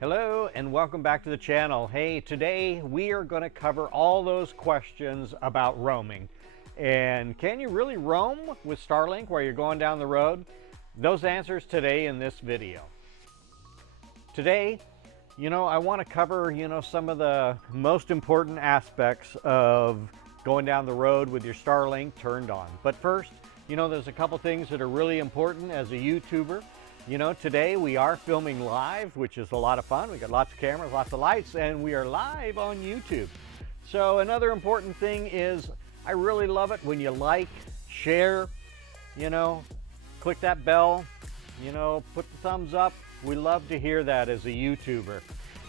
Hello and welcome back to the channel. Hey, today we are going to cover all those questions about roaming. And can you really roam with Starlink while you're going down the road? Those answers today in this video. Today, I want to cover, some of the most important aspects of going down the road with your Starlink turned on. But first, there's a couple things that are really important as a YouTuber. Today we are filming live, which is a lot of fun. We got lots of cameras, lots of lights, and we are live on YouTube. So another important thing is I really love it when you like, share, click that bell, put the thumbs up. We love to hear that as a YouTuber.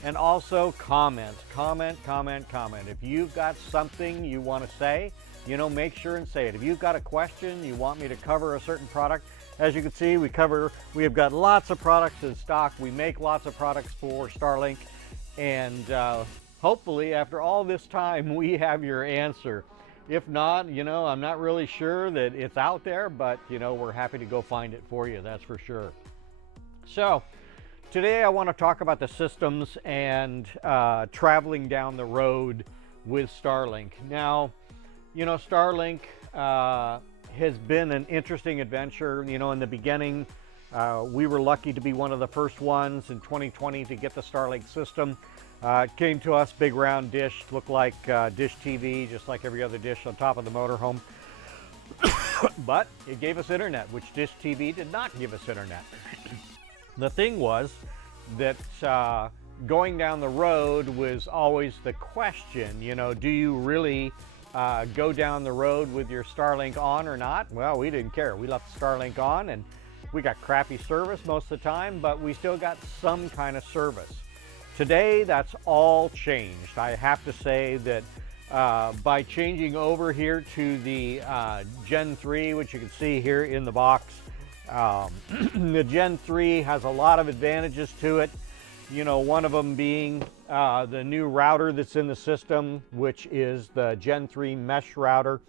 And also comment. If you've got something you want to say, make sure and say it. If you've got a question, you want me to cover a certain product, as you can see, we have got lots of products in stock. We make lots of products for Starlink, and hopefully after all this time we have your answer. If not, I'm not really sure that it's out there, but we're happy to go find it for you, that's for sure. So today I want to talk about the systems and traveling down the road with Starlink. Now, Starlink has been an interesting adventure. In the beginning, we were lucky to be one of the first ones in 2020 to get the Starlink system. It came to us, big round dish, looked like dish TV, just like every other dish on top of the motorhome. But it gave us internet, which dish TV did not give us internet. The thing was that going down the road was always the question, do you really go down the road with your Starlink on or not? Well, we didn't care. We left the Starlink on, and we got crappy service most of the time, but we still got some kind of service. Today, that's all changed. I have to say that by changing over here to the Gen 3, which you can see here in the box, the Gen 3 has a lot of advantages to it. One of them being the new router that's in the system, which is the Gen 3 mesh router.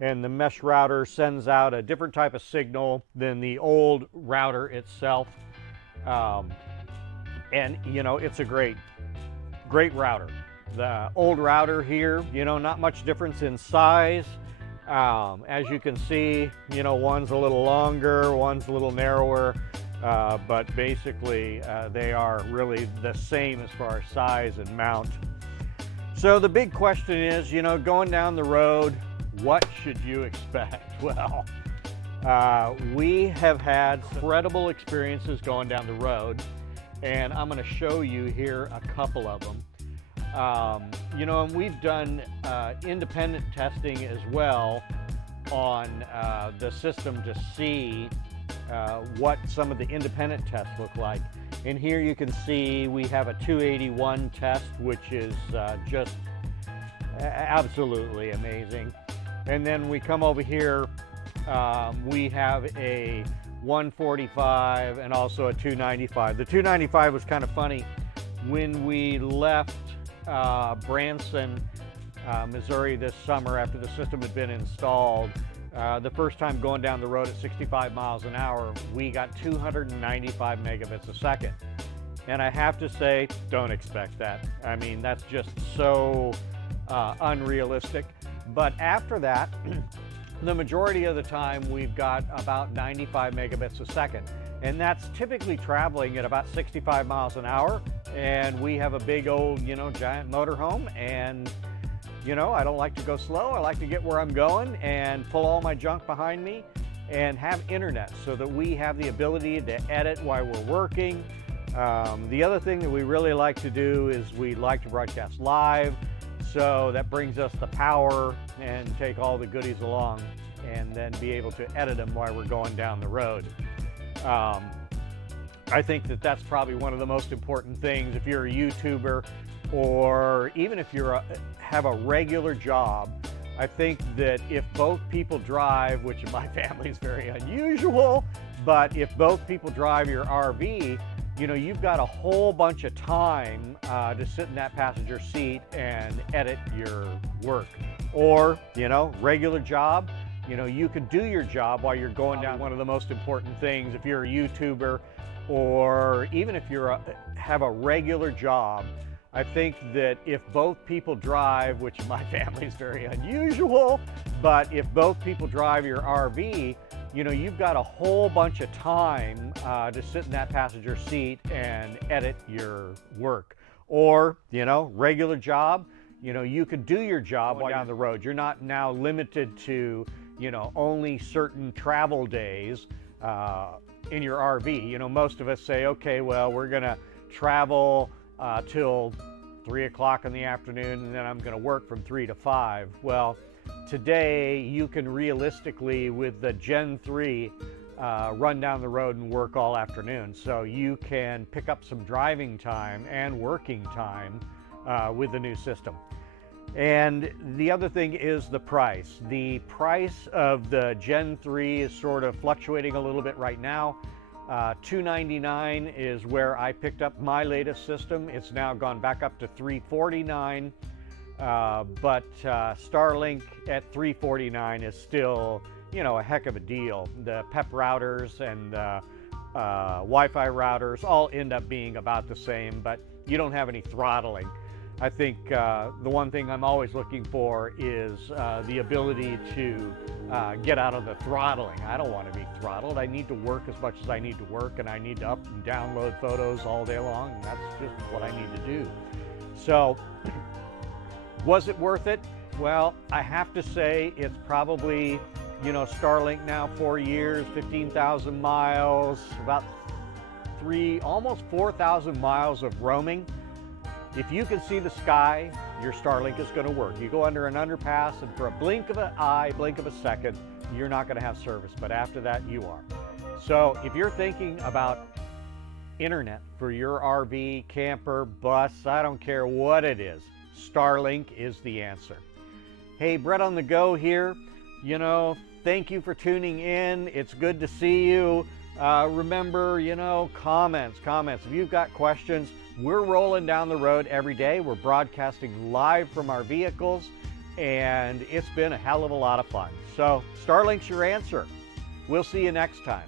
And the mesh router sends out a different type of signal than the old router itself. And it's a great router. The old router here, not much difference in size. As you can see, one's a little longer, one's a little narrower. But basically they are really the same as far as size and mount. So the big question is, going down the road, what should you expect? Well, we have had incredible experiences going down the road, and I'm going to show you here a couple of them. And we've done independent testing as well on the system to see what some of the independent tests look like. And here you can see we have a 281 test, which is just absolutely amazing. And then we come over here, we have a 145 and also a 295. The 295 was kind of funny. When we left Branson, Missouri this summer after the system had been installed, the first time going down the road at 65 miles an hour, we got 295 megabits a second. And I have to say, don't expect that. I mean, that's just so unrealistic. But after that, the majority of the time, we've got about 95 megabits a second. And that's typically traveling at about 65 miles an hour. And we have a big old, giant motorhome. And I don't like to go slow. I like to get where I'm going and pull all my junk behind me and have internet so that we have the ability to edit while we're working. The other thing that we really like to do is we like to broadcast live. So that brings us the power and take all the goodies along and then be able to edit them while we're going down the road. I think that that's probably one of the most important things if you're a YouTuber, or even if you have a regular job. I think that if both people drive, which in my family is very unusual, but if both people drive your RV, you've got a whole bunch of time to sit in that passenger seat and edit your work. Or, regular job, you can do your job while you're going down. One of the most important things if you're a YouTuber, or even if you have a regular job, I think that if both people drive, which in my family is very unusual, but if both people drive your RV, you know, you've got a whole bunch of time to sit in that passenger seat and edit your work. Or, you know, regular job, you know, you could do your job while down the road. You're not now limited to, you know, only certain travel days in your RV. You know, most of us say, okay, well, we're gonna travel till 3 o'clock in the afternoon, and then I'm going to work from 3 to 5. Well, today you can realistically, with the Gen 3, run down the road and work all afternoon. So you can pick up some driving time and working time with the new system. And the other thing is the price. The price of the Gen 3 is sort of fluctuating a little bit right now. $299 is where I picked up my latest system. It's now gone back up to $349, but Starlink at $349 is still, you know, a heck of a deal. The PEP routers and Wi-Fi routers all end up being about the same, but you don't have any throttling. I think the one thing I'm always looking for is the ability to get out of the throttling. I don't want to be throttled. I need to work as much as I need to work, and I need to up and download photos all day long, and that's just what I need to do. So, was it worth it? Well, I have to say it's probably, you know, Starlink now 4 years, 15,000 miles, about almost 4,000 miles of roaming. If you can see the sky, your Starlink is going to work. You go under an underpass, and for a blink of an eye, blink of a second, you're not going to have service. But after that, you are. So if you're thinking about internet for your RV, camper, bus, I don't care what it is, Starlink is the answer. Hey, Brett on the Go here. You know, thank you for tuning in. It's good to see you. Remember, you know, comments. If you've got questions, we're rolling down the road every day. We're broadcasting live from our vehicles, and it's been a hell of a lot of fun. So Starlink's your answer. We'll see you next time.